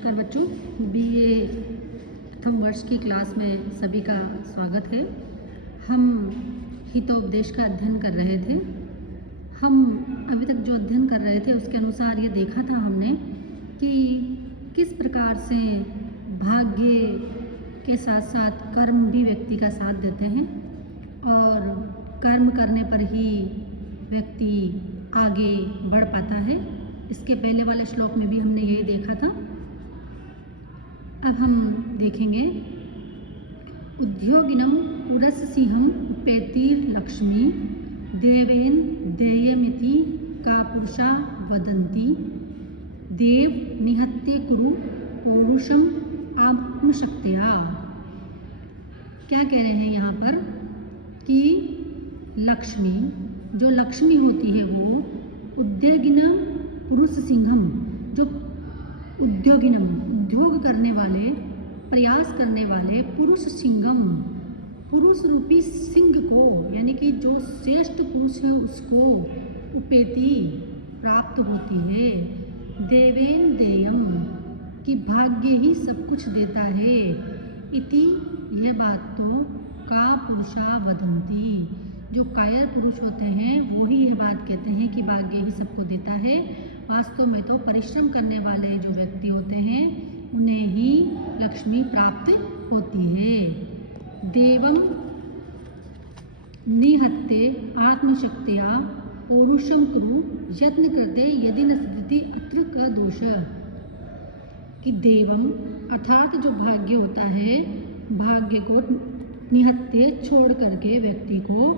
नमस्कार बच्चों, बीए प्रथम वर्ष की क्लास में सभी का स्वागत है। हम हितोपदेश का अध्ययन कर रहे थे। हम अभी तक जो अध्ययन कर रहे थे उसके अनुसार ये देखा था हमने कि किस प्रकार से भाग्य के साथ साथ कर्म भी व्यक्ति का साथ देते हैं और कर्म करने पर ही व्यक्ति आगे बढ़ पाता है। इसके पहले वाले श्लोक में भी हमने यही देखा था। अब हम देखेंगे उद्योगिनम उरससिंहम उपेतिर्लक्ष्मी देवेन देयमिति का पुरुषा वदन्ति देव निहत्ते कुरु पौरुषम आत्मशक्त्या। क्या कह रहे हैं यहाँ पर कि लक्ष्मी, जो लक्ष्मी होती है वो उद्योगिनम पुरुष सिंहम, जो उद्योगिनम उद्योग करने वाले, प्रयास करने वाले पुरुष सिंहम, पुरुष रूपी सिंह को, यानी कि जो श्रेष्ठ पुरुष है उसको उपेति प्राप्त होती है। देवेन देयम, कि भाग्य ही सब कुछ देता है। इति, यह बात तो का पुरुषा वदंती, जो कायर पुरुष होते हैं वो ही यह बात कहते हैं कि भाग्य ही सबको देता है। वास्तव में तो परिश्रम करने वाले जो व्यक्ति होते हैं उन्हें ही लक्ष्मी प्राप्त होती है। देवम निहत्ते आत्मशक्तिया पौरुषम कुरु यत्न करते यदि न सिद्धति अत्र का दोष, कि देवम अर्थात जो भाग्य होता है, भाग्य को निहत्ते छोड़ करके व्यक्ति को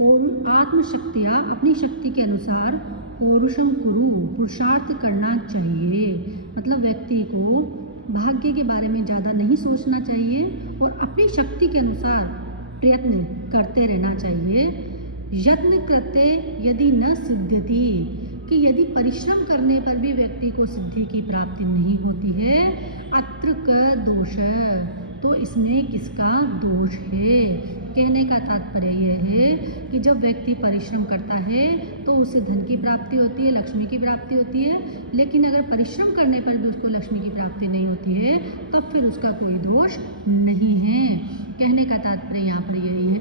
और आत्मशक्तिया अपनी शक्ति के अनुसार पौरुषम कुरु पुरुषार्थ करना चाहिए। मतलब व्यक्ति को भाग्य के बारे में ज़्यादा नहीं सोचना चाहिए और अपनी शक्ति के अनुसार प्रयत्न करते रहना चाहिए। यत्न करते यदि न सिद्ध्यति, कि यदि परिश्रम करने पर भी व्यक्ति को सिद्धि की प्राप्ति नहीं होती है, अत्र क दोष, तो इसमें किसका दोष है। कहने का तात्पर्य यह है कि जब व्यक्ति परिश्रम करता है तो उससे धन की प्राप्ति होती है, लक्ष्मी की प्राप्ति होती है, लेकिन अगर परिश्रम करने पर भी उसको लक्ष्मी की प्राप्ति नहीं होती है तब फिर उसका कोई दोष नहीं है। कहने का तात्पर्य यहाँ पर यही है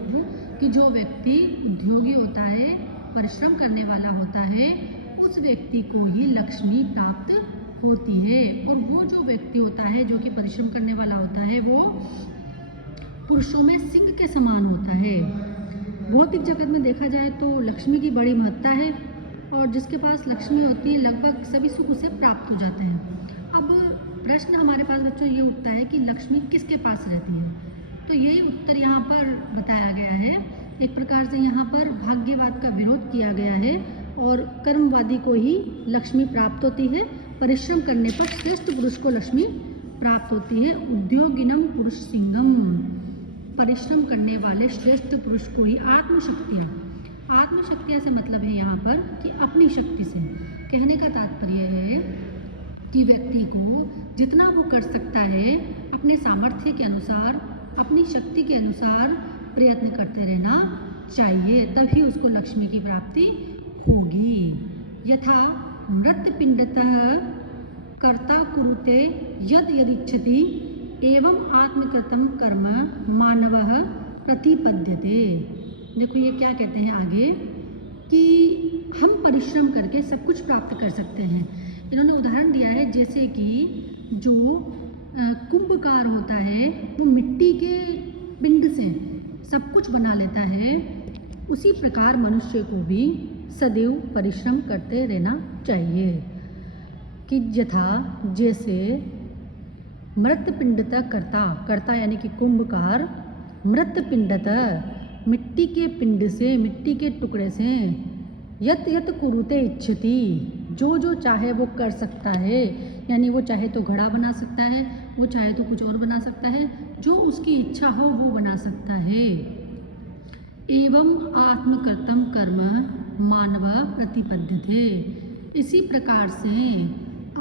कि जो व्यक्ति उद्योगी होता है, परिश्रम करने वाला होता है, उस व्यक्ति को ही लक्ष्मी प्राप्त होती है। और वो जो व्यक्ति होता है जो कि परिश्रम करने वाला होता है वो पुरुषों में सिंह के समान होता है। भौतिक जगत में देखा जाए तो लक्ष्मी की बड़ी महत्ता है और जिसके पास लक्ष्मी होती है लगभग सभी सुख उसे प्राप्त हो जाते हैं। अब प्रश्न हमारे पास बच्चों ये उठता है कि लक्ष्मी किसके पास रहती है, तो यही उत्तर यहाँ पर बताया गया है। एक प्रकार से यहाँ पर भाग्यवाद का विरोध किया गया है और कर्मवादी को ही लक्ष्मी प्राप्त होती है। परिश्रम करने पर श्रेष्ठ पुरुष को लक्ष्मी प्राप्त होती है। उद्योगिनम पुरुष सिंहम, परिश्रम करने वाले श्रेष्ठ पुरुष को ही आत्मशक्तियाँ, आत्मशक्तियाँ से मतलब है यहाँ पर कि अपनी शक्ति से। कहने का तात्पर्य है कि व्यक्ति को जितना वो कर सकता है अपने सामर्थ्य के अनुसार, अपनी शक्ति के अनुसार प्रयत्न करते रहना चाहिए, तभी उसको लक्ष्मी की प्राप्ति होगी। यथा मृत्पिंडतः कर्ता कुरुते यद यदिच्छति एवं आत्मकृतं कर्म मानवः प्रतिपद्यते। देखो ये क्या कहते हैं आगे कि हम परिश्रम करके सब कुछ प्राप्त कर सकते हैं। इन्होंने उदाहरण दिया है जैसे कि जो कुंभकार होता है वो मिट्टी के पिंड से सब कुछ बना लेता है, उसी प्रकार मनुष्य को भी सदैव परिश्रम करते रहना चाहिए। कि यथा जैसे मृत्पिंडतः कर्ता यानी कि कुंभकार, मृत्पिंडतः मिट्टी के पिंड से, मिट्टी के टुकड़े से, यत यत कुरुते इच्छति, जो जो चाहे वो कर सकता है। यानी वो चाहे तो घड़ा बना सकता है, वो चाहे तो कुछ और बना सकता है, जो उसकी इच्छा हो वो बना सकता है। एवं आत्मकृतं कर्म मानव प्रतिपद्यते, इसी प्रकार से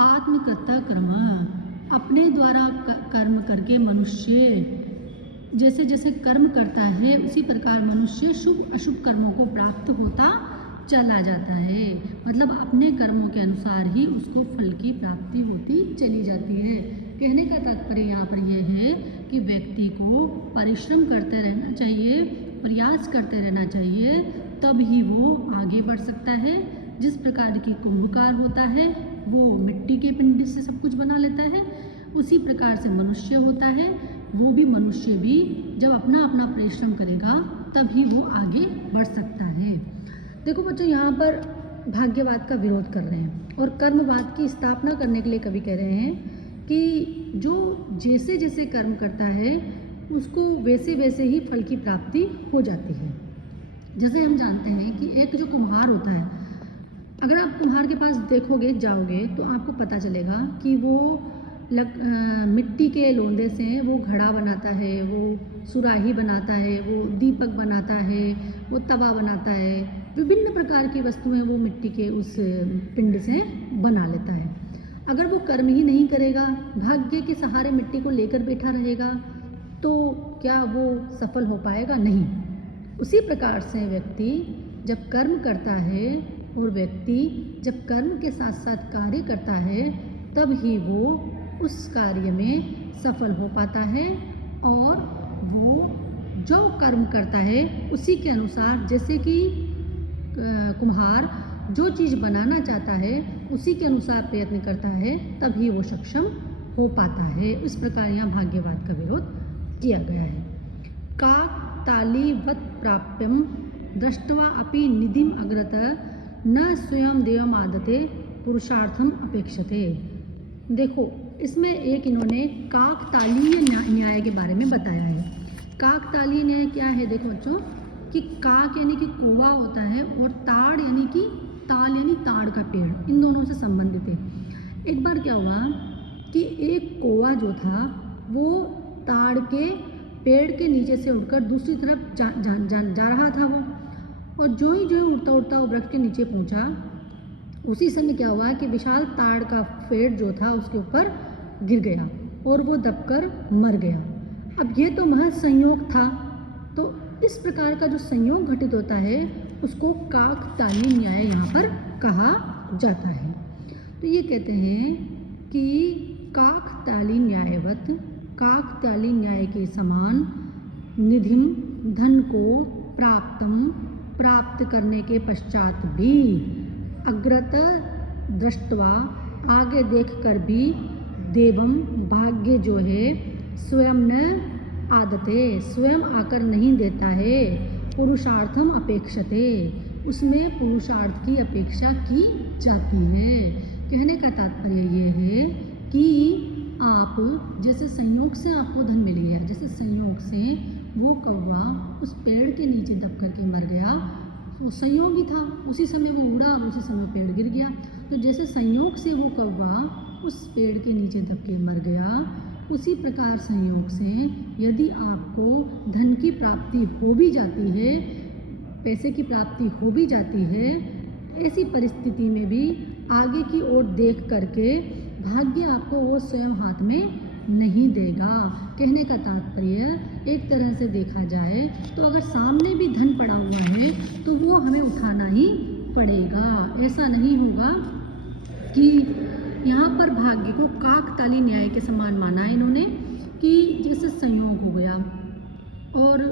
आत्मकृत कर्म, अपने द्वारा कर्म करके मनुष्य जैसे जैसे कर्म करता है उसी प्रकार मनुष्य शुभ अशुभ कर्मों को प्राप्त होता चला जाता है। मतलब अपने कर्मों के अनुसार ही उसको फल की प्राप्ति होती चली जाती है। का तात्पर्य यहाँ पर यह है कि व्यक्ति को परिश्रम करते रहना चाहिए, प्रयास करते रहना चाहिए, तब ही वो आगे बढ़ सकता है। जिस प्रकार की कुंभकार होता है वो मिट्टी के पिंड से सब कुछ बना लेता है, उसी प्रकार से मनुष्य होता है। वो भी मनुष्य भी जब अपना अपना परिश्रम करेगा तभी वो आगे बढ़ सकता है। देखो बच्चों, यहाँ पर भाग्यवाद का विरोध कर रहे हैं और कर्मवाद की स्थापना करने के लिए कवि कह रहे हैं कि जो जैसे जैसे कर्म करता है उसको वैसे वैसे ही फल की प्राप्ति हो जाती है। जैसे हम जानते हैं कि एक जो कुम्हार होता है, अगर आप कुम्हार के पास देखोगे जाओगे तो आपको पता चलेगा कि वो मिट्टी के लोंदे से वो घड़ा बनाता है, वो सुराही बनाता है, वो दीपक बनाता है, वो तवा बनाता है, विभिन्न प्रकार की वस्तुएं वो मिट्टी के उस पिंड से बना लेता है। अगर वो कर्म ही नहीं करेगा, भाग्य के सहारे मिट्टी को लेकर बैठा रहेगा, तो क्या वो सफल हो पाएगा? नहीं। उसी प्रकार से व्यक्ति जब कर्म करता है और व्यक्ति जब कर्म के साथ साथ कार्य करता है तब ही वो उस कार्य में सफल हो पाता है। और वो जो कर्म करता है उसी के अनुसार, जैसे कि कुम्हार जो चीज़ बनाना चाहता है उसी के अनुसार प्रयत्न करता है तभी वो सक्षम हो पाता है। इस प्रकार यहाँ भाग्यवाद का विरोध किया गया है। काकतालीवत् प्राप्यम दृष्ट्वा अपि निधिम अग्रत न स्वयं देवम आदते पुरुषार्थम अपेक्षते। देखो, इसमें एक इन्होंने काकतालीय न्याय के बारे में बताया है। काकतालीय न्याय क्या है? देखो बच्चों, कि काक यानी कि कौवा होता है और ताड़ यानी कि ताल यानी ताड़ का पेड़, इन दोनों से संबंधित है। एक बार क्या हुआ कि एक कौवा जो था वो ताड़ के पेड़ के नीचे से उड़कर दूसरी तरफ जा रहा था वो, और जो ही उड़ता उड़ता वो वृक्ष के नीचे पहुंचा, उसी समय क्या हुआ कि विशाल ताड़ का पेड़ जो था उसके ऊपर गिर गया और वो दबकर मर गया। अब ये तो महज संयोग था, तो इस प्रकार का जो संयोग घटित होता है उसको काकतालीय न्याय यहाँ पर कहा जाता है। तो ये कहते हैं कि काकतालीय न्यायवत, काकतालीय न्याय के समान निधिम, धन को प्राप्त करने के पश्चात भी अग्रत दृष्ट्वा, आगे देखकर भी देवम, भाग्य जो है स्वयं न आदते, स्वयं आकर नहीं देता है, पुरुषार्थम अपेक्षते, उसमें पुरुषार्थ की अपेक्षा की जाती है। कहने का तात्पर्य ये है कि आप जैसे संयोग से आपको धन मिली है, जैसे संयोग से वो कौवा उस पेड़ के नीचे दब करके मर गया, वो संयोग ही था, उसी समय वो उड़ा और उसी समय पेड़ गिर गया। तो जैसे संयोग से वो कौवा उस पेड़ के नीचे दब के मर गया, उसी प्रकार संयोग से यदि आपको धन की प्राप्ति हो भी जाती है, पैसे की प्राप्ति हो भी जाती है, ऐसी परिस्थिति में भी आगे की ओर देख करके भाग्य आपको वो स्वयं हाथ में नहीं देगा। कहने का तात्पर्य एक तरह से देखा जाए तो अगर सामने भी धन पड़ा हुआ है तो वो हमें उठाना ही पड़ेगा। ऐसा नहीं होगा कि यहाँ पर भाग्य को काकतालीय न्याय के समान माना है इन्होंने, कि जैसे संयोग हो गया और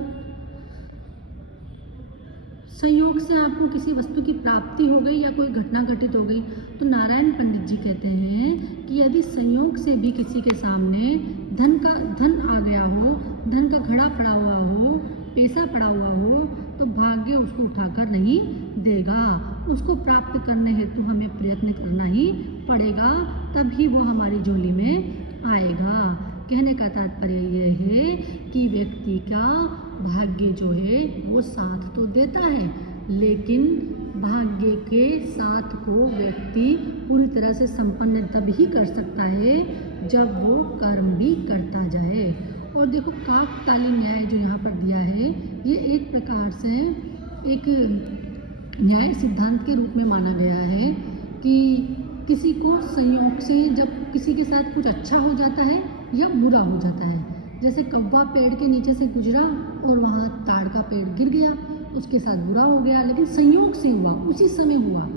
संयोग से आपको किसी वस्तु की प्राप्ति हो गई या कोई घटना घटित हो गई, तो नारायण पंडित जी कहते हैं कि यदि संयोग से भी किसी के सामने धन आ गया हो, धन का घड़ा पड़ा हुआ हो, पैसा पड़ा हुआ हो, तो भाग्य उसको उठाकर नहीं देगा। उसको प्राप्त करने हेतु हमें प्रयत्न करना ही पड़ेगा, तभी वो हमारी झोली में आएगा। कहने का तात्पर्य यह है कि व्यक्ति का भाग्य जो है वो साथ तो देता है, लेकिन भाग्य के साथ को व्यक्ति पूरी तरह से संपन्न तब ही कर सकता है जब वो कर्म भी करता जाए। और देखो, काकतालीय न्याय जो यहाँ पर दिया है ये एक प्रकार से एक न्याय सिद्धांत के रूप में माना गया है कि किसी को संयोग से जब किसी के साथ कुछ अच्छा हो जाता है या बुरा हो जाता है, जैसे कौवा पेड़ के नीचे से गुजरा और वहाँ ताड़ का पेड़ गिर गया, उसके साथ बुरा हो गया, लेकिन संयोग से हुआ, उसी समय हुआ।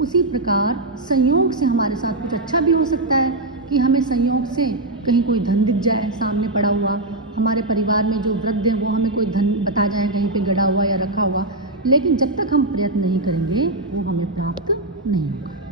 उसी प्रकार संयोग से हमारे साथ कुछ अच्छा भी हो सकता है कि हमें संयोग से कहीं कोई धन दिख जाए सामने पड़ा हुआ, हमारे परिवार में जो वृद्ध हैं वो हमें कोई धन बता जाए कहीं पे गड़ा हुआ या रखा हुआ, लेकिन जब तक हम प्रयत्न नहीं करेंगे वो हमें प्राप्त नहीं होगा।